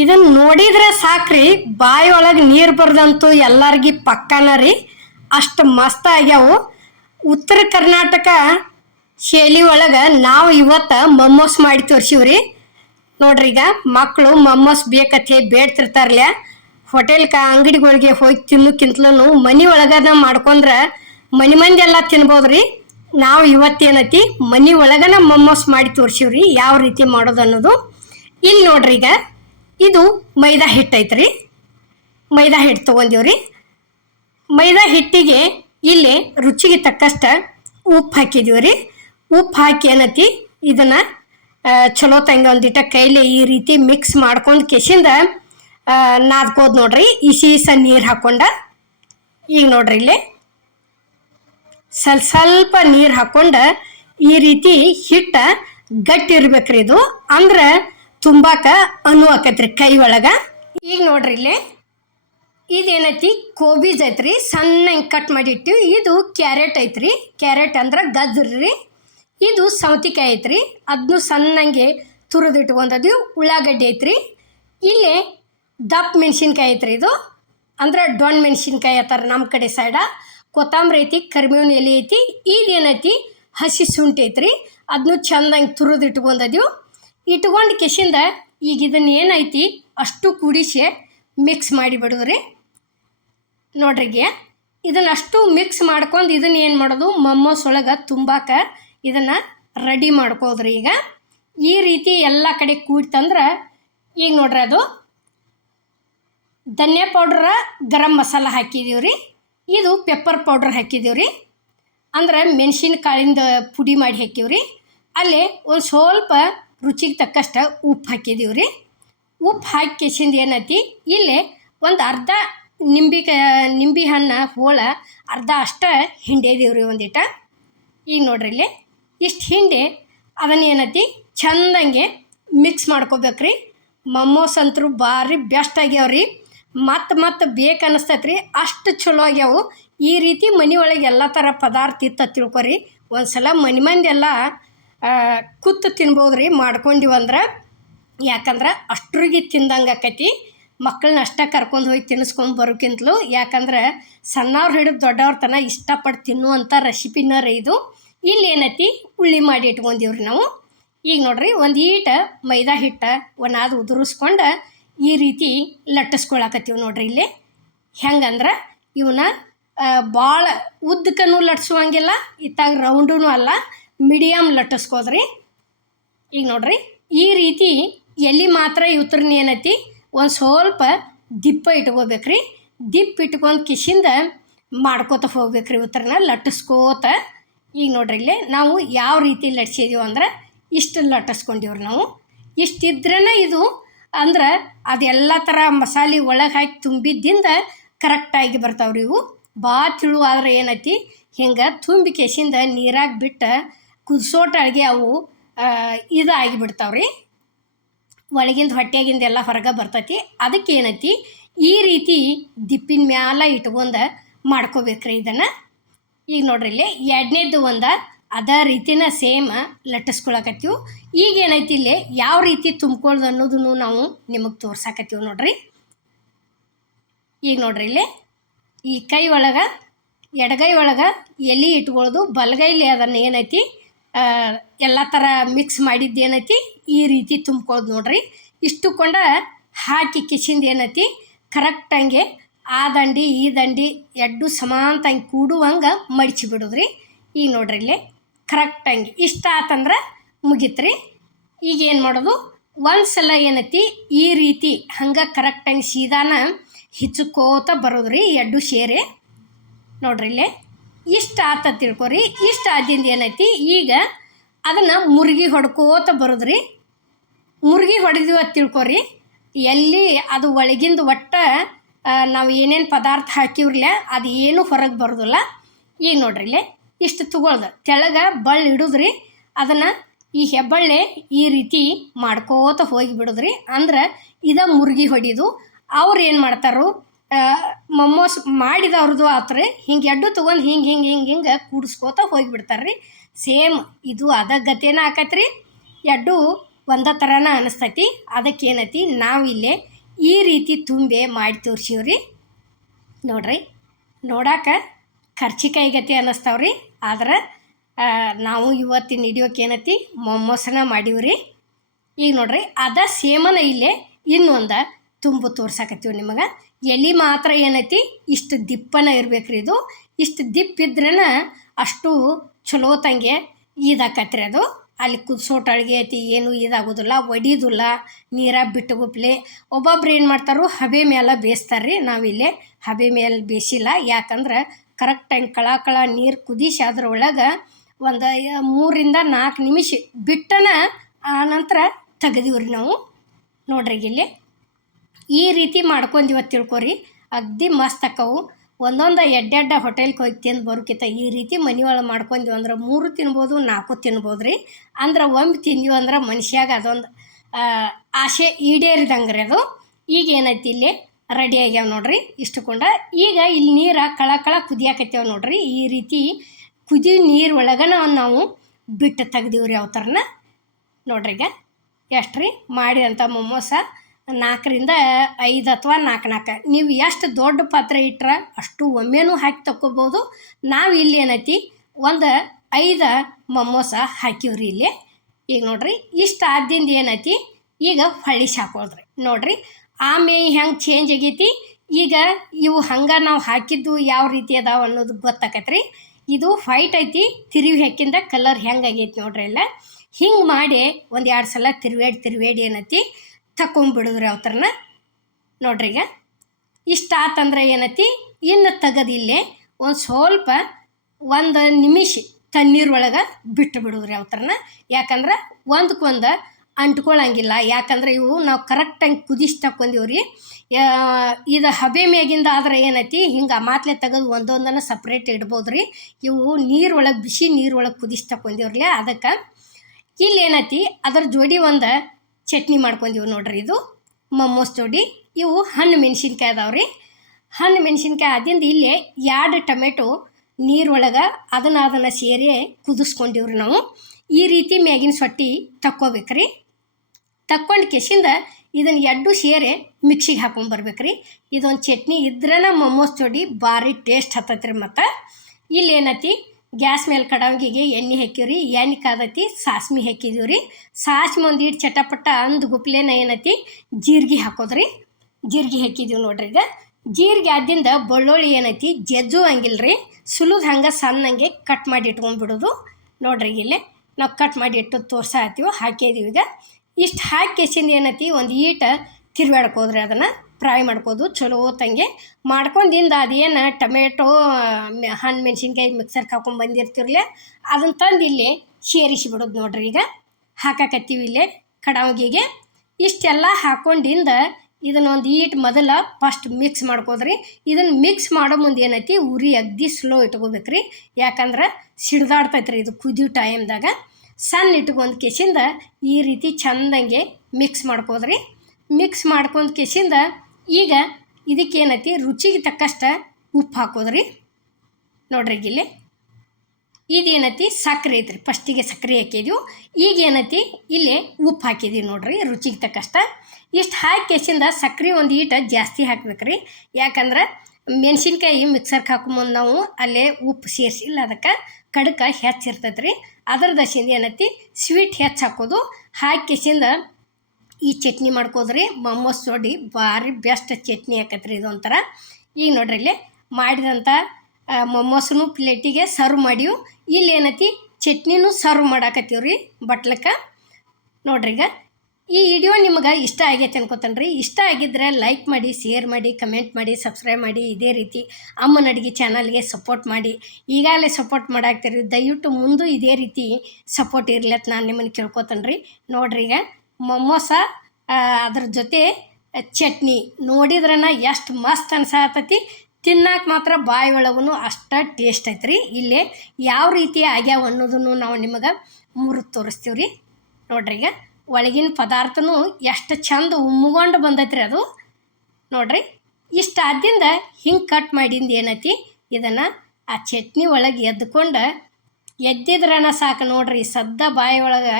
ಇದನ್ನ ನೋಡಿದ್ರೆ ಸಾಕ್ರಿ ಬಾಯಿ ಒಳಗೆ ನೀರು ಬರ್ದಂತೂ ಎಲ್ಲರಿಗೂ ಪಕ್ಕನ ರೀ. ಅಷ್ಟು ಮಸ್ತ್ ಆಗ್ಯಾವು. ಉತ್ತರ ಕರ್ನಾಟಕ ಶೈಲಿ ಒಳಗೆ ನಾವು ಇವತ್ತು ಮೊಮ್ಮೋಸ್ ಮಾಡಿ ತೋರಿಸಿವ್ರಿ. ನೋಡ್ರಿ, ಈಗ ಮಕ್ಕಳು ಮೊಮ್ಮೋಸ್ ಬೇಕತ್ತೆ ಬೇಡ್ತಿರ್ತಾರಲ್ಲ, ಅಂಗಡಿಗಳಿಗೆ ಹೋಗಿ ತಿನ್ನೋಕ್ಕಿಂತಲೂ ಮನೆ ಒಳಗನ ಮಾಡ್ಕೊಂಡ್ರೆ ಮನೆ ಮಂದಿ ಎಲ್ಲ ತಿನ್ಬೋದ್ರಿ. ನಾವು ಇವತ್ತೇನೈತಿ ಮನೆ ಒಳಗನ ಮೊಮ್ಮೋಸ್ ಮಾಡಿ ತೋರಿಸಿವ್ರಿ ಯಾವ ರೀತಿ ಮಾಡೋದು ಅನ್ನೋದು. ಇಲ್ಲಿ ನೋಡ್ರಿ, ಈಗ ಇದು ಮೈದಾ ಹಿಟ್ಟು ಐತ್ರಿ. ಮೈದಾ ಹಿಟ್ಟು ತೊಗೊಂಡಿವ್ರಿ. ಮೈದಾ ಹಿಟ್ಟಿಗೆ ಇಲ್ಲಿ ರುಚಿಗೆ ತಕ್ಕಷ್ಟ ಉಪ್ಪು ಹಾಕಿದೀವಿ ರೀ. ಉಪ್ಪು ಹಾಕಿ ಏನತಿ ಇದನ್ನು ಚಲೋ ತಂಗ ಒಂದಿಟ್ಟ ಕೈಲಿ ಈ ರೀತಿ ಮಿಕ್ಸ್ ಮಾಡ್ಕೊಂಡು ಕೆಸಿಂದ ನಾದ್ಕೋದು ನೋಡ್ರಿ. ಇಸ ನೀರು ಹಾಕ್ಕೊಂಡ ಈಗ ನೋಡ್ರಿ ಇಲ್ಲಿ ಸ್ವಲ್ಪ ನೀರು ಹಾಕ್ಕೊಂಡ ಈ ರೀತಿ ಹಿಟ್ಟ ಗಟ್ಟಿ ಇರ್ಬೇಕ್ರಿ. ಇದು ಅಂದ್ರೆ ತುಂಬಾಕ ಅನು ಆಕೈತ್ರಿ ಕೈ ಒಳಗ. ಈಗ ನೋಡ್ರಿ ಇಲ್ಲಿ ಇದೇನೈತಿ ಕೋಬೀಜ್ ಐತ್ರಿ, ಸಣ್ಣ ಕಟ್ ಮಾಡಿಟ್ಟಿವಿ. ಇದು ಕ್ಯಾರೆಟ್ ಐತ್ರಿ. ಕ್ಯಾರೆಟ್ ಅಂದ್ರೆ ಗಜ್ರಿ. ಇದು ಸೌತಿಕಾಯಿ ಐತ್ರಿ, ಅದನ್ನು ಸಣ್ಣಂಗೆ ತುರಿದಿಟ್ಕೊಂಡದ್ದು. ಉಳ್ಳಾಗಡ್ಡಿ ಐತ್ರಿ. ಇಲ್ಲಿ ದಪ್ಪ ಮೆಣಸಿನ್ಕಾಯಿ ಐತ್ರಿ. ಇದು ಅಂದ್ರೆ ಡೊಣ್ ಮೆಣಸಿನ್ಕಾಯಿ ಅಂತಾರೆ ನಮ್ಮ ಕಡೆ ಸೈಡ. ಕೊತ್ತಂಬರಿ ಐತಿ, ಕರಿಬೇವಿನ ಎಲೆ ಐತಿ. ಇದೇನೈತಿ ಹಸಿ ಶುಂಠಿ ಐತ್ರಿ, ಅದನ್ನು ಚೆಂದಂಗೆ ತುರಿದಿಟ್ಕೊಂಡದ್ದು. ಇಟ್ಕೊಂಡು ಕೆಸಿಂದ ಈಗ ಇದನ್ನ ಏನೈತಿ ಅಷ್ಟು ಕೂಡಿಸಿ ಮಿಕ್ಸ್ ಮಾಡಿಬಿಡೋದ್ರಿ. ನೋಡ್ರಿಗೆ ಇದನ್ನಷ್ಟು ಮಿಕ್ಸ್ ಮಾಡ್ಕೊಂಡು ಇದನ್ನ ಏನು ಮಾಡೋದು, ಮೊಮ್ಮೋಸ್ ಒಳಗೆ ತುಂಬಾಕ ಇದನ್ನು ರೆಡಿ ಮಾಡ್ಕೋದ್ರಿ. ಈಗ ಈ ರೀತಿ ಎಲ್ಲ ಕಡೆ ಕೂಡ್ತಂದ್ರೆ ಈಗ ನೋಡ್ರಿ ಅದು ಧನಿಯಾ ಪೌಡ್ರ, ಗರಂ ಮಸಾಲ ಹಾಕಿದೀವಿ ರೀ. ಇದು ಪೆಪ್ಪರ್ ಪೌಡ್ರ್ ಹಾಕಿದೀವಿ ರೀ, ಅಂದ್ರೆ ಮೆಣಸಿನಕಾಳಿಂದ ಪುಡಿ ಮಾಡಿ ಹಾಕಿವ್ರಿ. ಅಲ್ಲಿ ಒಂದು ಸ್ವಲ್ಪ ರುಚಿಗೆ ತಕ್ಕಷ್ಟ ಉಪ್ಪು ಹಾಕಿದೀವಿ ರೀ. ಉಪ್ಪು ಹಾಕಿ ಕೆಸಿಂದ ಏನೈತಿ ಇಲ್ಲಿ ಒಂದು ಅರ್ಧ ನಿಂಬೆ ಹಣ್ಣು ಹೋಳ ಅರ್ಧ ಅಷ್ಟ ಹಿಂಡೇದೀವಿ ರೀ ಒಂದಿಟ. ಈಗ ನೋಡ್ರಿ ಇಲ್ಲಿ ಇಷ್ಟು ಹಿಂಡಿ ಅದನ್ನು ಏನೈತಿ ಚೆಂದಂಗೆ ಮಿಕ್ಸ್ ಮಾಡ್ಕೋಬೇಕ್ರಿ. ಮೊಮ್ಮೋಸ್ ಅಂತೂ ಭಾರಿ ಬೆಸ್ಟ್ ಆಗ್ಯಾವ್ರಿ. ಮತ್ತೆ ಬೇಕು ಅನ್ನಿಸ್ತೈತ್ರಿ, ಅಷ್ಟು ಚಲೋ ಆಗ್ಯಾವು. ಈ ರೀತಿ ಮನೆ ಒಳಗೆ ಎಲ್ಲ ಥರ ಪದಾರ್ಥ ಇತ್ತ ತಿಳ್ಕೊರಿ. ಒಂದು ಸಲ ಮನೆ ಮಂದಿ ಎಲ್ಲ ಕೂತು ತಿನ್ಬೋದು ರೀ ಮಾಡ್ಕೊಂಡಿವಂದ್ರೆ. ಯಾಕಂದ್ರೆ ಅಷ್ಟ್ರಿಗೆ ತಿಂದಂಗೆ ಆಕೈತಿ. ಮಕ್ಕಳನ್ನ ಅಷ್ಟೇ ಕರ್ಕೊಂಡು ಹೋಗಿ ತಿನ್ನಿಸ್ಕೊಂಡು ಬರೋಕ್ಕಿಂತಲೂ, ಯಾಕಂದ್ರೆ ಸಣ್ಣವ್ರು ಹಿಡಿದು ದೊಡ್ಡವ್ರ ತನ ಇಷ್ಟಪಟ್ಟು ತಿನ್ನುವಂಥ ರೆಸಿಪಿನ ರೀ ಇದು. ಇಲ್ಲಿ ಏನೈತಿ ಉಳ್ಳಿ ಮಾಡಿ ಇಟ್ಕೊಂಡಿವ್ರಿ ನಾವು. ಈಗ ನೋಡ್ರಿ ಒಂದು ಈಟ ಮೈದಾ ಹಿಟ್ಟು ಒಣಾದು ಉದುರಿಸ್ಕೊಂಡು ಈ ರೀತಿ ಲಟ್ಟಿಸ್ಕೊಳಕತ್ತೀವಿ ನೋಡ್ರಿ. ಇಲ್ಲಿ ಹೆಂಗಂದ್ರೆ ಇವನ್ನ ಭಾಳ ಉದ್ದಕ್ಕೂ ಲಟ್ಸುವಂಗಿಲ್ಲ, ಇತ್ತಾಗ ರೌಂಡೂ ಅಲ್ಲ, ಮೀಡಿಯಮ್ ಲಟ್ಟಿಸ್ಕೋದ್ರಿ. ಈಗ ನೋಡ್ರಿ ಈ ರೀತಿ ಎಲ್ಲಿ ಮಾತ್ರ ಇವತ್ರನ್ನ ಏನೈತಿ ಒಂದು ಸ್ವಲ್ಪ ದಿಪ್ಪ ಇಟ್ಕೋಬೇಕ್ರಿ. ದಿಪ್ಪ ಇಟ್ಕೊಂಡು ಕಿಶಿಂದ ಮಾಡ್ಕೋತ ಹೋಗ್ಬೇಕ್ರಿ ಇವತ್ರನ್ನ ಲಟ್ಟಿಸ್ಕೋತ. ಈಗ ನೋಡ್ರಿ ಇಲ್ಲಿ ನಾವು ಯಾವ ರೀತಿ ಲಟ್ಸಿದೀವಿ ಅಂದ್ರೆ ಇಷ್ಟು ಲಟ್ಟಿಸ್ಕೊಂಡಿವ್ರಿ ನಾವು. ಇಷ್ಟಿದ್ರೇ ಇದು ಅಂದ್ರೆ ಅದೆಲ್ಲ ಥರ ಮಸಾಲೆ ಒಳಗೆ ಹಾಕಿ ತುಂಬಿದ್ದಿಂದ ಕರೆಕ್ಟಾಗಿ ಬರ್ತಾವ್ರಿ ಇವು. ಭಾಳ ತಿಳುವಾದ್ರೆ ಏನೈತಿ ಹಿಂಗೆ ತುಂಬಿ ಕೆಸಿಂದ ನೀರಾಗಿ ಬಿಟ್ಟು ಕುದಿಸೋಟೊಳಗೆ ಅವು ಇದಾಗಿಬಿಡ್ತಾವ್ರಿ. ಒಳಗಿಂದ ಹೊಟ್ಟೆಗಿಂದ ಎಲ್ಲ ಹೊರಗೆ ಬರ್ತೈತಿ. ಅದಕ್ಕೆ ಏನೈತಿ ಈ ರೀತಿ ದಿಪ್ಪಿನ ಮ್ಯಾಲ ಇಟ್ಕೊಂಡು ಮಾಡ್ಕೋಬೇಕ್ರಿ ಇದನ್ನು. ಈಗ ನೋಡ್ರಿ ಇಲ್ಲಿ ಎರಡನೇದು ಅದೇ ರೀತಿನ ಸೇಮ್ ಲಟ್ಟಿಸ್ಕೊಳಕತ್ತೀವಿ. ಈಗ ಏನೈತಿ ಇಲ್ಲಿ ಯಾವ ರೀತಿ ತುಂಬ್ಕೊಳ್ಳೋದು ಅನ್ನೋದನ್ನು ನಾವು ನಿಮಗೆ ತೋರ್ಸಾಕತ್ತೀವಿ ನೋಡ್ರಿ. ಈಗ ನೋಡ್ರಿ ಇಲ್ಲಿ ಈ ಕೈ ಒಳಗೆ ಎಡಗೈ ಒಳಗೆ ಎಲೆ ಇಟ್ಕೊಳ್ಳೋದು, ಬಲಗೈಲಿ ಅದನ್ನು ಏನೈತಿ ಎಲ್ಲ ಥರ ಮಿಕ್ಸ್ ಮಾಡಿದ್ದು ಏನೈತಿ ಈ ರೀತಿ ತುಂಬ್ಕೊಳ್ಳೋದು ನೋಡ್ರಿ. ಇಷ್ಟು ಕೊಂಡ ಹಾಕಿ ಕಿಶಿಂದ ಏನೈತಿ ಕರೆಕ್ಟಂಗೆ ಆ ದಂಡಿ ಈ ದಂಡಿ ಎಡ್ಡು ಸಮಾನತಂಗೆ ಕೂಡುವಂಗೆ ಮಡಿಚಿ ಬಿಡೋದ್ರಿ. ಈಗ ನೋಡ್ರಿ ಇಲ್ಲಿ ಕರೆಕ್ಟಂಗೆ ಇಷ್ಟ ಆತಂದ್ರೆ ಮುಗಿತ್ರಿ. ಈಗ ಏನು ಮಾಡೋದು, ಒಂದು ಸಲ ಏನೈತಿ ಈ ರೀತಿ ಹಂಗೆ ಕರೆಕ್ಟಂಗೆ ಸೀದಾನ ಹಿಚ್ಕೋತ ಬರೋದ್ರಿ ಎಡ್ಡು ಸೇರಿ. ನೋಡ್ರಿ ಇಲ್ಲಿ ಇಷ್ಟ ಆತ ತಿಳ್ಕೊರಿ. ಇಷ್ಟ ಆದಿಂದ ಏನೈತಿ ಈಗ ಅದನ್ನು ಮುರುಗಿ ಹೊಡ್ಕೋತ ಬರೋದ್ರಿ. ಮುರುಗಿ ಹೊಡೆದಿವ ತಿಳ್ಕೊರಿ. ಎಲ್ಲಿ ಅದು ಒಳಗಿಂದ ಒಟ್ಟ ನಾವು ಏನೇನು ಪದಾರ್ಥ ಹಾಕಿವ್ರಲ್ಲ ಅದು ಏನೂ ಹೊರಗೆ ಬರೋದಿಲ್ಲ. ಈಗ ನೋಡ್ರಿ ಇಲ್ಲಿ ಇಷ್ಟು ತಗೊಳ್ದು ತೆಳಗೆ ಬಳ್ಳಿ ಇಡೋದ್ರಿ. ಅದನ್ನು ಈ ಹೆಬ್ಬಳ್ಳಿ ಈ ರೀತಿ ಮಾಡ್ಕೋತ ಹೋಗಿ ಬಿಡೋದ್ರಿ. ಅಂದ್ರೆ ಇದ ಮುರುಗಿ ಹೊಡಿದು. ಅವ್ರು ಏನು ಮಾಡ್ತಾರೋ ಮೊಮ್ಮೋಸ್ ಮಾಡಿದವ್ರದ್ದು ಆತ್ರಿ ಹಿಂಗೆ ಎಡ್ಡು ತೊಗೊಂಡು ಹಿಂಗೆ ಕೂಡಿಸ್ಕೋತ ಹೋಗಿಬಿಡ್ತಾರೆ ರೀ. ಸೇಮ್ ಇದು ಅದ ಗತೇನ ಆಕೈತ್ರಿ. ಎಡ್ಡು ಒಂದೇ ಥರನ ಅನಿಸ್ತೈತಿ. ಅದಕ್ಕೆ ಏನೈತಿ ನಾವಿಲ್ಲೇ ಈ ರೀತಿ ತುಂಬೆ ಮಾಡಿ ತೋರಿಸೀವ್ರಿ. ನೋಡ್ರಿ, ನೋಡಾಕ ಕರ್ಚಿಕಾಯಿ ಗತಿ ಅನ್ನಿಸ್ತಾವ್ರಿ. ಆದ್ರೆ ನಾವು ಇವತ್ತಿನ ಹಿಡಿಯೋಕೆ ಏನೈತಿ ಮೊಮ್ಮೋಸನ ಮಾಡೀವ್ರಿ. ಈಗ ನೋಡ್ರಿ ಅದ ಸೇಮನ ಇಲ್ಲೇ ಇನ್ನೊಂದು ತುಂಬು ತೋರ್ಸಾಕತ್ತೀವಿ ನಿಮಗೆ. ಎಲೆ ಮಾತ್ರ ಏನೈತಿ ಇಷ್ಟು ದಿಪ್ಪನ ಇರ್ಬೇಕ್ರಿ. ಇದು ಇಷ್ಟು ದಿಪ್ಪಿದ್ರೇ ಅಷ್ಟು ಚಲೋ ತಂಗೆ ಇದಾಕತ್ರಿ. ಅದು ಅಲ್ಲಿ ಕುದಿಸೋಟ ಅಡುಗೆ ಐತಿ, ಏನು ಇದಾಗೋದಿಲ್ಲ, ಒಡಿಯೋದಿಲ್ಲ, ನೀರಾಗ ಬಿಟ್ಟು ಗುಪ್ಲೆ. ಒಬ್ಬೊಬ್ರು ಏನು ಮಾಡ್ತಾರೋ ಹಬೆ ಮೇಲೆ ಬೇಯಿಸ್ತಾರ್ರಿ. ನಾವಿಲ್ಲೇ ಹಬೆ ಮೇಲೆ ಬೇಯಿಸಿಲ್ಲ. ಯಾಕಂದ್ರೆ ಕರೆಕ್ಟಾಗಿ ಕಳ ನೀರು ಕುದಿಸಿ ಅದ್ರೊಳಗೆ ಒಂದು 3-4 ನಿಮಿಷ ಬಿಟ್ಟನ ಆನಂತರ ತೆಗೆದೀವ್ರಿ ನಾವು. ನೋಡ್ರಿ ಇಲ್ಲಿ ಈ ರೀತಿ ಮಾಡ್ಕೊಂದಿವತ್ತು ತಿಳ್ಕೊರಿ. ಅಗ್ದಿ ಮಸ್ತ್ ಅಕ್ಕವು. ಒಂದೊಂದು ಎಡ್ಡೆಡ್ಡ ಹೋಟೆಲ್ಗೆ ಹೋಗಿ ತಿಂದು ಬರೋಕ್ಕಿಂತ ಈ ರೀತಿ ಮನೆಯೊಳಗೆ ಮಾಡ್ಕೊಂದಿವಿ ಅಂದ್ರೆ 3 ತಿನ್ಬೋದು, 4 ತಿನ್ಬೋದು ರೀ. ಅಂದ್ರೆ ಒಮ್ಮೆ ತಿಂದೀವಿ ಅಂದ್ರೆ ಮನುಷ್ಯಾಗ ಅದೊಂದು ಆಸೆ ಈಡೇರಿದಂಗೆ ರೀ ಅದು. ಈಗ ಏನೈತಿ ಇಲ್ಲಿ ರೆಡಿ ಆಗ್ಯಾವ ನೋಡ್ರಿ ಇಷ್ಟುಕೊಂಡ. ಈಗ ಇಲ್ಲಿ ನೀರು ಕಳ ಕುದಿಯಾಕತ್ತೇವೆ ನೋಡ್ರಿ. ಈ ರೀತಿ ಕುದಿ ನೀರು ಒಳಗನ ನಾವು ಬಿಟ್ಟು ತೆಗ್ದೀವ್ರಿ ಯಾವ ಥರನ. ನೋಡ್ರಿ ಈಗ ಎಷ್ಟು ರೀ ಮಾಡಿದಂಥ ಮೊಮ್ಮೋಸ 4-5 ಅಥವಾ 4 ನೀವು ಎಷ್ಟು ದೊಡ್ಡ ಪಾತ್ರೆ ಇಟ್ಟರೆ ಅಷ್ಟು ಒಮ್ಮೆನೂ ಹಾಕಿ ತಕ್ಕೋಬೋದು. ನಾವು ಇಲ್ಲಿ ಏನೈತಿ ಒಂದು 5 ಮೊಮ್ಮೋಸ ಹಾಕಿವ್ರಿ ಇಲ್ಲಿ. ಈಗ ನೋಡ್ರಿ ಇಷ್ಟು ಆದಿಂದ ಏನೈತಿ ಈಗ ಹೊಳಿಸಿ ಹಾಕೋಳ್ರಿ. ನೋಡ್ರಿ ಆಮೇಲೆ ಹೆಂಗೆ ಚೇಂಜ್ ಆಗೈತಿ. ಈಗ ಇವು ಹಂಗೆ ನಾವು ಹಾಕಿದ್ದು ಯಾವ ರೀತಿ ಅದಾವ ಅನ್ನೋದು ಗೊತ್ತಾಕತ್ರಿ. ಇದು ವೈಟ್ ಐತಿ, ತಿರುವಿ ಹಾಕಿಂದ ಕಲರ್ ಹೆಂಗೆ ಆಗೈತಿ ನೋಡ್ರಿ. ಎಲ್ಲ ಹಿಂಗೆ ಮಾಡಿ 1-2 ಸಲ ತಿರುವೇಡಿ ಏನೈತಿ ತಕೊಂಬಿಡಿದ್ರಿ ಯಾವ ಥರನ. ನೋಡ್ರಿ ಈಗ ಇಷ್ಟ ಆತಂದ್ರೆ ಏನೈತಿ ಇನ್ನು ತೆಗೆದಿಲ್ಲೇ ಒಂದು ಸ್ವಲ್ಪ 1 ನಿಮಿಷ ತಣ್ಣೀರೊಳಗೆ ಬಿಟ್ಟು ಬಿಡೋದ್ರಿ ಯಾವ ಥರನ. ಯಾಕಂದ್ರೆ ಒಂದಕ್ಕೊಂದು ಅಂಟ್ಕೊಳ್ಳಂಗಿಲ್ಲ. ಯಾಕಂದ್ರೆ ಇವು ನಾವು ಕರೆಕ್ಟಾಗಿ ಕುದಿಸಿ ತಕ್ಕೊಂದೀವ್ರಿ. ಇದು ಹಬೆ ಮ್ಯಾಗಿಂದ ಆದ್ರೆ ಏನೈತಿ ಹಿಂಗೆ ಮಾತ್ಲೆ ತೆಗೆದು ಒಂದೊಂದನ್ನು ಸಪ್ರೇಟ್ ಇಡ್ಬೋದು ರೀ. ಇವು ನೀರೊಳಗೆ ಬಿಸಿ ನೀರೊಳಗೆ ಕುದಿಸಿ ತಕ್ಕೊಂದೀವ್ರಲ್ಲ ಅದಕ್ಕೆ. ಇಲ್ಲಿ ಏನೈತಿ ಅದ್ರ ಜೋಡಿ ಒಂದು ಚಟ್ನಿ ಮಾಡ್ಕೊಂದೀವಿ ನೋಡ್ರಿ. ಇದು ಮೊಮ್ಮೋಸ್ ಜೋಡಿ. ಇವು ಹಣ್ಣು ಮೆಣಸಿನ್ಕಾಯಿ ಅದಾವ್ರಿ. ಹಣ್ಣು ಮೆಣಸಿನ್ಕಾಯಿ ಆದಿಂದ ಇಲ್ಲೇ 2 ಟೊಮೆಟೊ ನೀರೊಳಗೆ ಅದನ್ನು ಸೇರಿ ಕುದಿಸ್ಕೊಂಡಿವ್ರಿ ನಾವು. ಈ ರೀತಿ ಮ್ಯಾಗಿನ ಸೊಟ್ಟಿ ತಕ್ಕೋಬೇಕ್ರಿ. ತಕ್ಕೊಂಡು ಕೆಸಿಂದ ಇದನ್ನು 2 ಸೇರಿ ಮಿಕ್ಸಿಗೆ ಹಾಕೊಂಡ್ಬರ್ಬೇಕ್ರಿ. ಇದೊಂದು ಚಟ್ನಿ ಇದ್ರೇ ಮೊಮ್ಮೋಸ್ ಜೋಡಿ ಭಾರಿ ಟೇಸ್ಟ್ ಹತ್ತತ್ರಿ. ಮತ್ತು ಇಲ್ಲಿ ಏನೈತಿ ಗ್ಯಾಸ್ ಮೇಲೆ ಕಡಾವಿಗೆ ಎಣ್ಣೆ ಹಾಕಿವ್ರಿ. ಎಣ್ಣೆ ಕಾದೈತಿ, ಸಾಸ್ಮಿ ಹಾಕಿದೀವಿ ರೀ. ಸಾಸ್ಮಿ ಒಂದು ಇಟ್ಟು ಚಟಪಟ್ಟ ಅಂದು ಗುಪ್ಲೇನ ಏನೈತಿ ಜೀರಿಗೆ ಹಾಕೋದ್ರಿ. ಜೀರಿಗೆ ಹಾಕಿದೀವಿ ನೋಡ್ರಿ. ಈಗ ಜೀರಿಗೆ ಆದಿಂದ ಬೆಳ್ಳುಳ್ಳಿ ಏನೈತಿ ಜಜ್ಜು ಹಂಗಿಲ್ಲ ರೀ, ಸುಲಿದು ಹಂಗೆ ಸಣ್ಣಂಗೆ ಕಟ್ ಮಾಡಿ ಇಟ್ಕೊಂಡ್ಬಿಡೋದು. ನೋಡ್ರಿ ಇಲ್ಲೇ ನಾವು ಕಟ್ ಮಾಡಿ ಇಟ್ಟು ತೋರ್ಸಾತೀವಿ ಹಾಕಿದೀವಿ. ಈಗ ಇಷ್ಟು ಹಾಕಿ ಕೆಸಿಂದ ಏನೈತಿ ಒಂದು ಈಟ ತಿರ್ವಾಡ್ಕೋದ್ರಿ. ಅದನ್ನು ಫ್ರೈ ಮಾಡ್ಕೋದು ಚಲೋ ತಂಗೆ ಮಾಡ್ಕೊಂಡಿಂದ ಅದೇನು ಟೊಮೆಟೊ ಹಣ್ಣು ಮೆಣಸಿನ್ಕಾಯಿ ಮಿಕ್ಸರ್ಗೆ ಹಾಕೊಂಡು ಬಂದಿರ್ತಿರ್ಲೆ ಅದನ್ನು ತಂದು ಇಲ್ಲಿ ಸೇರಿಸಿಬಿಡೋದು ನೋಡ್ರಿ. ಈಗ ಹಾಕಾಕತ್ತೀವಿ ಇಲ್ಲೇ ಕಡಾವಿಗೆ. ಇಷ್ಟೆಲ್ಲ ಹಾಕೊಂಡಿಂದ ಇದನ್ನೊಂದು ಈಟ್ ಮೊದಲು ಫಸ್ಟ್ ಮಿಕ್ಸ್ ಮಾಡ್ಕೋದ್ರಿ. ಇದನ್ನು ಮಿಕ್ಸ್ ಮಾಡೋ ಮುಂದೆ ಏನೈತಿ ಉರಿ ಅಗ್ದಿ ಸ್ಲೋ ಇಟ್ಕೋಬೇಕ್ರಿ. ಯಾಕಂದ್ರೆ ಸಿಡ್ದಾಡ್ತೈತ್ರಿ ಇದು ಕುದಿಯೋ ಟೈಮ್ದಾಗ. ಸಣ್ಣ ಇಟ್ಕೊಂಡು ಕೆಸಿಂದ ಈ ರೀತಿ ಚಂದಂಗೆ ಮಿಕ್ಸ್ ಮಾಡ್ಕೋದ್ರಿ. ಮಿಕ್ಸ್ ಮಾಡ್ಕೊಂಡು ಕೆಸಿಂದ ಈಗ ಇದಕ್ಕೇನೈತಿ ರುಚಿಗೆ ತಕ್ಕಷ್ಟು ಉಪ್ಪು ಹಾಕೋದ್ರಿ. ನೋಡ್ರಿ ಇಲ್ಲಿ ಇದೇನೈತಿ ಸಕ್ಕರೆ ಐತ್ರಿ. ಫಸ್ಟಿಗೆ ಸಕ್ಕರೆ ಹಾಕಿದೀವಿ. ಈಗ ಏನೈತಿ ಇಲ್ಲಿ ಉಪ್ಪು ಹಾಕಿದೀವಿ ನೋಡ್ರಿ ರುಚಿಗೆ ತಕ್ಕಷ್ಟು. ಇಷ್ಟು ಹಾಕಿ ಕೆಸಿಂದ ಸಕ್ಕರೆ ಒಂದು ಈಟ ಜಾಸ್ತಿ ಹಾಕ್ಬೇಕ್ರಿ. ಯಾಕಂದ್ರೆ ಮೆಣಸಿನ್ಕಾಯಿ ಮಿಕ್ಸರ್ಗೆ ಹಾಕೊಂಬಂದು ನಾವು ಅಲ್ಲೇ ಉಪ್ಪು ಸೇರಿಸಿಲ್ಲ, ಅದಕ್ಕೆ ಕಡಕ ಹೆಚ್ಚಿರ್ತೈತೆ ರೀ. ಅದ್ರ ದಶಿಂದ ಏನೈತಿ ಸ್ವೀಟ್ ಹೆಚ್ಚು ಹಾಕೋದು. ಹಾಕಿ ಕೆಸಿಂದ ಈ ಚಟ್ನಿ ಮಾಡ್ಕೋದ್ರಿ. ಮೊಮ್ಮೋಸ್ ಜೋಡಿ ಭಾರಿ ಬೆಸ್ಟ್ ಚಟ್ನಿ ಆಕತ್ರಿ ಇದೊಂಥರ. ಈಗ ನೋಡ್ರಿ ಇಲ್ಲಿ ಮಾಡಿದಂಥ ಮೊಮ್ಮೋಸನ್ನು ಪ್ಲೇಟಿಗೆ ಸರ್ವ್ ಮಾಡೀವಿ. ಇಲ್ಲಿ ಏನೈತಿ ಚಟ್ನಿನೂ ಸರ್ವ್ ಮಾಡಾಕತ್ತೀವಿ ರೀ ಬಟ್ಲಕ್ಕೆ. ನೋಡ್ರಿ ಈಗ ಈ ವಿಡಿಯೋ ನಿಮ್ಗೆ ಇಷ್ಟ ಆಗೈತೆ ಅನ್ಕೋತಾನೆ ರೀ. ಇಷ್ಟ ಆಗಿದ್ದರೆ ಲೈಕ್ ಮಾಡಿ, ಶೇರ್ ಮಾಡಿ, ಕಮೆಂಟ್ ಮಾಡಿ, ಸಬ್ಸ್ಕ್ರೈಬ್ ಮಾಡಿ. ಇದೇ ರೀತಿ ಅಮ್ಮನ ಅಡುಗೆ ಚಾನಲ್ಗೆ ಸಪೋರ್ಟ್ ಮಾಡಿ. ಈಗಾಗಲೇ ಸಪೋರ್ಟ್ ಮಾಡಾಕ್ತೀರಿ, ದಯವಿಟ್ಟು ಮುಂದೆ ಇದೇ ರೀತಿ ಸಪೋರ್ಟ್ ಇರಲಿ ಅಂತ ನಾನು ನಿಮ್ಮನ್ನು ಕೇಳ್ಕೊತಾನೆ ರೀ. ನೋಡ್ರಿ ಈಗ ಮೊಮ್ಮೋಸ ಅದ್ರ ಜೊತೆ ಚಟ್ನಿ ನೋಡಿದ್ರನ ಎಷ್ಟು ಮಸ್ತ್ ಅನ್ಸಾತತಿ. ತಿನ್ನಕ್ಕೆ ಮಾತ್ರ ಬಾಯಿ ಒಳಗೂ ಅಷ್ಟು ಟೇಸ್ಟ್ ಐತ್ರಿ. ಇಲ್ಲೇ ಯಾವ ರೀತಿ ಆಗ್ಯಾವ ಅನ್ನೋದನ್ನು ನಾವು ನಿಮಗೆ ಮುರಿದು ತೋರಿಸ್ತೀವಿ ರೀ. ನೋಡ್ರಿ ಈಗ ಒಳಗಿನ ಪದಾರ್ಥನೂ ಎಷ್ಟು ಚಂದ ಉಮ್ಕೊಂಡು ಬಂದೈತ್ರಿ ಅದು. ನೋಡ್ರಿ ಇಷ್ಟು ಆದಿಂದ ಹಿಂಗೆ ಕಟ್ ಮಾಡಿಂದ ಏನೈತಿ ಇದನ್ನು ಆ ಚಟ್ನಿ ಒಳಗೆ ಎದ್ಕೊಂಡು ಎದ್ದಿದ್ರನ ಸಾಕು ನೋಡ್ರಿ. ಸದ್ದ ಬಾಯಿ ಒಳಗೆ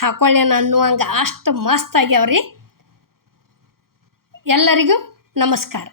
ಹಾಕೊಳ್ಳೇನ ಅನ್ನುವಂಗೆ ಅಷ್ಟು ಮಸ್ತ್ ಆಗ್ಯಾವ್ರಿ. ಎಲ್ಲರಿಗೂ ನಮಸ್ಕಾರ.